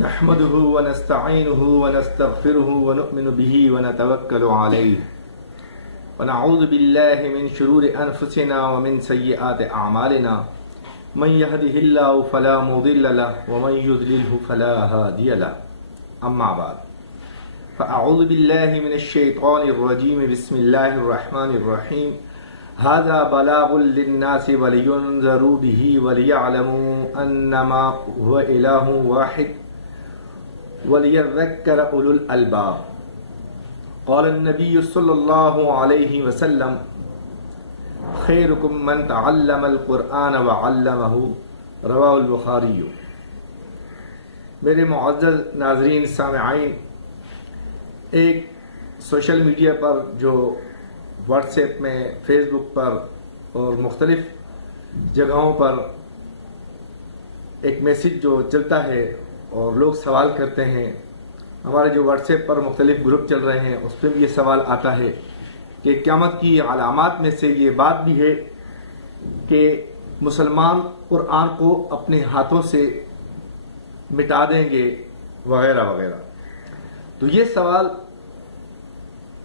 نحمده ونستعينه ونستغفره ونؤمن به ونتوكل عليه ونعوذ بالله من شرور أنفسنا ومن سيئات أعمالنا من يهده الله فلا مضل له ومن يضلله فلا هادي له أما بعد فأعوذ بالله من الشيطان الرجيم بسم الله الرحمن الرحيم هذا بلاغ للناس ولينذروا به وليعلموا أنما هو إله واحد وَلِيَذَّكَّرَ أُولُو الْأَلْبَابِ قال النبي صلی اللہ علیہ وسلم خیرکم من تعلم القرآن وعلمہ رواہ البخاری۔ میرے معزز ناظرین سامعین، ایک سوشل میڈیا پر جو واٹس ایپ میں، فیس بک پر اور مختلف جگہوں پر ایک میسج جو چلتا ہے اور لوگ سوال کرتے ہیں، ہمارے جو واٹس ایپ پر مختلف گروپ چل رہے ہیں اس پہ بھی یہ سوال آتا ہے کہ قیامت کی علامات میں سے یہ بات بھی ہے کہ مسلمان قرآن کو اپنے ہاتھوں سے مٹا دیں گے وغیرہ وغیرہ۔ تو یہ سوال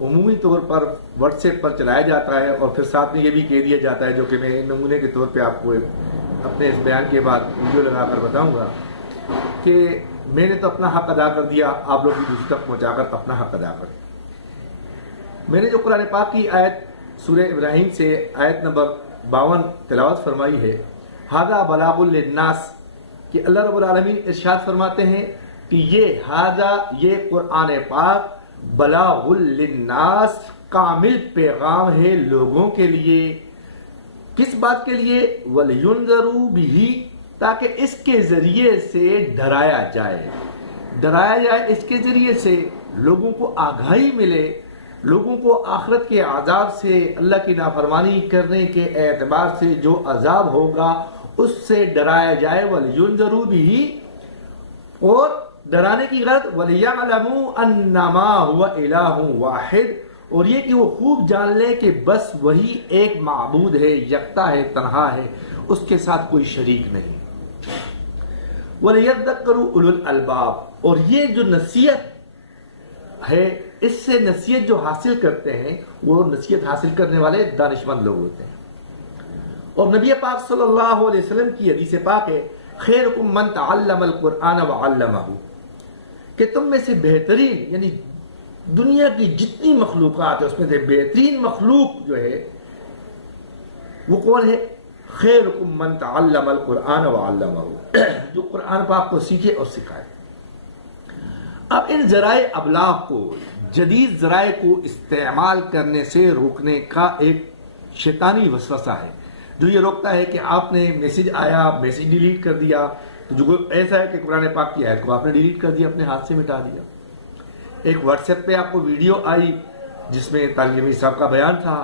عمومی طور پر واٹس ایپ پر چلایا جاتا ہے اور پھر ساتھ میں یہ بھی کہہ دیا جاتا ہے، جو کہ میں نمونے کے طور پہ آپ کو اپنے اس بیان کے بعد ویڈیو لگا کر بتاؤں گا کہ میں نے تو اپنا حق ادا کر دیا، آپ لوگ بھی دوسری تک پہنچا کر اپنا حق ادا کریں۔ میں نے جو قرآن پاک کی آیت سورہ ابراہیم سے آیت نمبر 52 تلاوت فرمائی ہے، ھذا بلاغ للناس، کہ اللہ رب العالمین ارشاد فرماتے ہیں کہ یہ قرآن پاک بلاغ للناس، کامل پیغام ہے لوگوں کے لیے۔ کس بات کے لیے؟ وَلْيُنذَرُوا بِهِ، تاکہ اس کے ذریعے سے ڈرایا جائے اس کے ذریعے سے لوگوں کو آگاہی ملے، لوگوں کو آخرت کے عذاب سے، اللہ کی نافرمانی کرنے کے اعتبار سے جو عذاب ہوگا اس سے ڈرایا جائے۔ وَلْيُنذَرُوا بِهِ، اور ڈرانے کی غرض وَلِيَعْلَمُوا أَنَّمَا هُوَ إِلَٰهٌ وَاحِدٌ، اور یہ کہ وہ خوب جان لیں کہ بس وہی ایک معبود ہے، یکتا ہے، تنہا ہے، اس کے ساتھ کوئی شریک نہیں۔ وَلِيَذَّكَّرُوا أُولُو الْأَلْبَابِ، اور یہ جو نصیحت ہے، اس سے نصیحت جو حاصل کرتے ہیں وہ نصیحت حاصل کرنے والے دانشمند لوگ ہوتے ہیں۔ اور نبی پاک صلی اللہ علیہ وسلم کی حدیث پاک ہے، خیرکم من تعلم القرآن وعلمہ، کہ تم میں سے بہترین، یعنی دنیا کی جتنی مخلوقات ہے اس میں سے بہترین مخلوق جو ہے وہ کون ہے؟ خیرکم من تعلم القرآن وعلمہ، جو قرآن پاک کو سیکھے اور سکھائے۔ اب ان ذرائع ابلاغ کو، جدید ذرائع کو استعمال کرنے سے روکنے کا ایک شیطانی وسوسہ ہے جو یہ روکتا ہے کہ آپ نے میسج آیا، میسج ڈیلیٹ کر دیا، تو جو ایسا ہے کہ قرآن پاک کی آیت کو آپ نے ڈیلیٹ کر دیا، اپنے ہاتھ سے مٹا دیا۔ ایک واٹس ایپ پہ آپ کو ویڈیو آئی جس میں طارق جمیل صاحب کا بیان تھا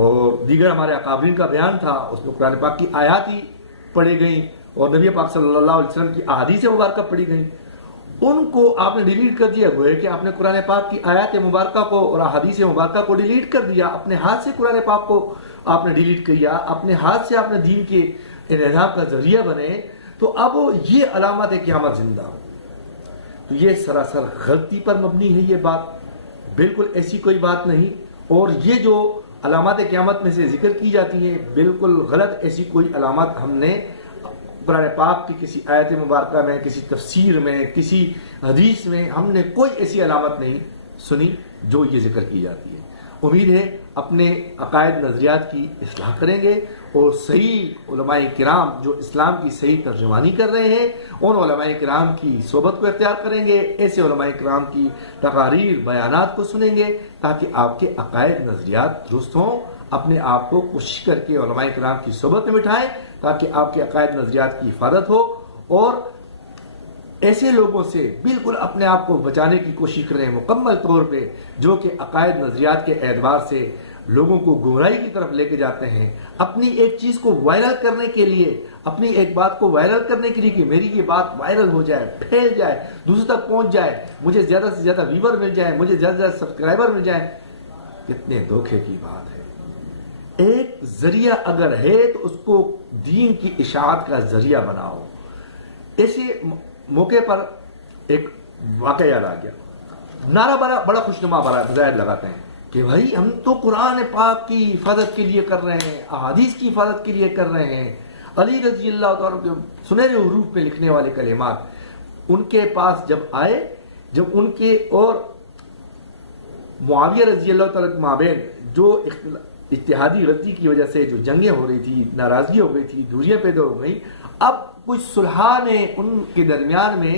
اور دیگر ہمارے اکابرین کا بیان تھا، اس میں قرآن پاک کی آیات ہی پڑھی گئیں اور نبی پاک صلی اللہ علیہ وسلم کی احادیث مبارکہ پڑھی گئیں، ان کو آپ نے ڈیلیٹ کر دیا۔ گویا کہ آپ نے قرآن پاک کی آیات مبارکہ کو اور احادیث مبارکہ کو ڈیلیٹ کر دیا، اپنے ہاتھ سے قرآن پاک کو آپ نے ڈیلیٹ کیا، اپنے ہاتھ سے آپ نے دین کے انحراف کا ذریعہ بنے، تو اب یہ علامت ہے قیامت زندہ ہو۔ تو یہ سراسر غلطی پر مبنی ہے، یہ بات بالکل ایسی کوئی بات نہیں، اور یہ جو علامات قیامت میں سے ذکر کی جاتی ہیں بالکل غلط، ایسی کوئی علامات ہم نے قرآن پاک کی کسی آیت مبارکہ میں، کسی تفسیر میں، کسی حدیث میں ہم نے کوئی ایسی علامت نہیں سنی جو یہ ذکر کی جاتی ہے۔ امید ہے اپنے عقائد نظریات کی اصلاح کریں گے اور صحیح علماء کرام جو اسلام کی صحیح ترجمانی کر رہے ہیں ان علماء کرام کی صحبت کو اختیار کریں گے، ایسے علماء کرام کی تقاریر، بیانات کو سنیں گے تاکہ آپ کے عقائد نظریات درست ہوں۔ اپنے آپ کو کوشش کر کے علماء کرام کی صحبت میں بٹھائیں تاکہ آپ کے عقائد نظریات کی حفاظت ہو، اور ایسے لوگوں سے بالکل اپنے آپ کو بچانے کی کوشش کریں مکمل طور پہ جو کہ عقائد نظریات کے اعتبار سے لوگوں کو گمراہی کی طرف لے کے جاتے ہیں، اپنی ایک چیز کو وائرل کرنے کے لیے، اپنی ایک بات کو وائرل کرنے کے لیے کہ میری یہ بات وائرل ہو جائے، پھیل جائے، دوسرے تک پہنچ جائے، مجھے زیادہ سے زیادہ ویور مل جائے، مجھے زیادہ سے زیادہ سبسکرائبر مل جائے۔ کتنے دھوکے کی بات ہے۔ ایک ذریعہ اگر ہے تو اس کو دین کی اشاعت کا ذریعہ بناؤ۔ ایسے موقع پر ایک واقعہ یاد آ گیا. نعرہ بڑا خوشنما بظاہر لگاتے ہیں کہ بھائی ہم تو قرآن پاک کی حفاظت کے لیے کر رہے ہیں, احادیث کی حفاظت کے لیے کر رہے ہیں. علی رضی اللہ تعالیٰ کے سنہرے حروف پہ لکھنے والے کلمات ان کے پاس جب آئے, جب ان کے اور معاویہ رضی اللہ تعالیٰ کے مابین جو اتحادی غلطی کی وجہ سے جو جنگیں ہو رہی تھی, ناراضگی ہو گئی تھی, دوریاں پیدا ہو گئیں, اب کچھ صلحاء نے ان کے درمیان میں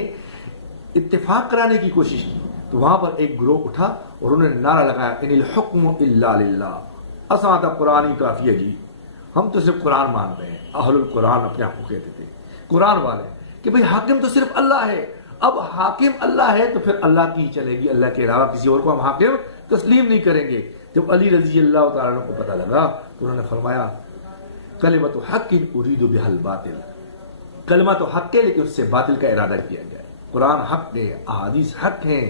اتفاق کرانے کی کوشش کی. تو وہاں پر ایک گروہ اٹھا اور انہوں نے نعرہ لگایا ان الحکم الا للہ, اساں تا قرآن ہی کافی ہے جی, ہم تو صرف قرآن مان رہے ہیں. اہل القرآن اپنے آپ کو کہتے تھے, قرآن والے, کہ بھئی حاکم تو صرف اللہ ہے. اب حاکم اللہ ہے تو پھر اللہ کی چلے گی, اللہ کے علاوہ کسی اور کو ہم حاکم تسلیم نہیں کریں گے. جب علی رضی اللہ تعالیٰ عنہ کو پتہ لگا تو انہوں نے فرمایا کلمۃ حق ارید بها الباطل, کلمہ تو حق ہے لیکن اس سے باطل کا ارادہ کیا گیا ہے. قرآن حق ہے, احادیث حق ہیں,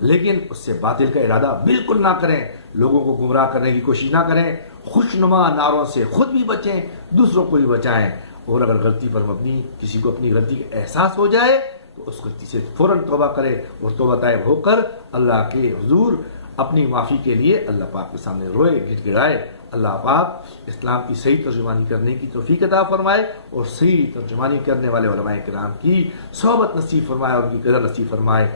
لیکن اس سے باطل کا ارادہ بالکل نہ کریں, لوگوں کو گمراہ کرنے کی کوشش نہ کریں. خوشنما نعروں سے خود بھی بچیں, دوسروں کو بھی بچائیں. اور اگر غلطی پر مبنی کسی کو اپنی غلطی کا احساس ہو جائے تو اس غلطی سے فوراً توبہ کرے اور توبہ طائب ہو کر اللہ کے حضور اپنی معافی کے لیے اللہ پاک کے سامنے روئے, گڑ گڑائے. اللہ پاک اسلام کی صحیح ترجمانی کرنے کی توفیق عطا فرمائے اور صحیح ترجمانی کرنے والے علماء کرام کی صحبت نصیب فرمائے اور ان کی قدر نصیب فرمائے.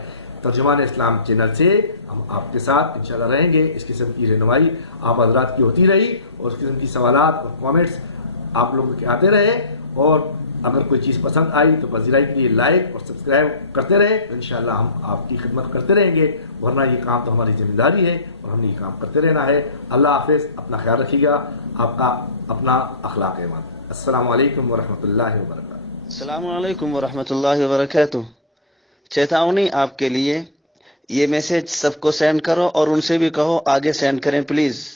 ترجمان اسلام چینل سے ہم آپ کے ساتھ انشاءاللہ رہیں گے. اس قسم کی رہنمائی آپ حضرات کی ہوتی رہی اور اس قسم کی سوالات اور کامنٹس آپ لوگوں کے آتے رہے. اور اگر کوئی چیز پسند آئی تو پذیرائی کے لیے لائک اور سبسکرائب کرتے رہے تو انشاءاللہ ہم آپ کی خدمت کرتے رہیں گے, ورنہ یہ کام تو ہماری ذمہ داری ہے اور ہم نے یہ کام کرتے رہنا ہے. اللہ حافظ, اپنا خیال رکھیے گا, آپ کا اپنا اخلاق ایمان. السلام علیکم ورحمۃ اللہ وبرکاتہ. السلام علیکم ورحمۃ اللہ وبرکاتہ. چیتاونی آپ کے لیے, یہ میسج سب کو سینڈ کرو اور ان سے بھی کہو آگے سینڈ کریں پلیز.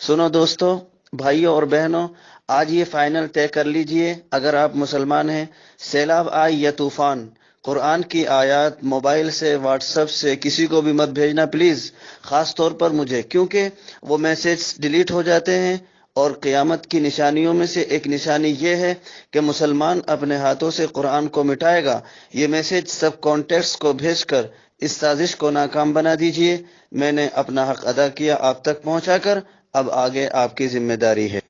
سنو دوستو, بھائیوں اور بہنوں, آج یہ فائنل طے کر لیجئے, اگر آپ مسلمان ہیں, سیلاب آئے یا طوفان, قرآن کی آیات موبائل سے, واٹس ایپ سے کسی کو بھی مت بھیجنا پلیز, خاص طور پر مجھے, کیونکہ وہ میسج ڈیلیٹ ہو جاتے ہیں. اور قیامت کی نشانیوں میں سے ایک نشانی یہ ہے کہ مسلمان اپنے ہاتھوں سے قرآن کو مٹائے گا. یہ میسج سب کانٹیکٹس کو بھیج کر اس سازش کو ناکام بنا دیجئے. میں نے اپنا حق ادا کیا آپ تک پہنچا کر, اب آگے آپ کی ذمہ داری ہے.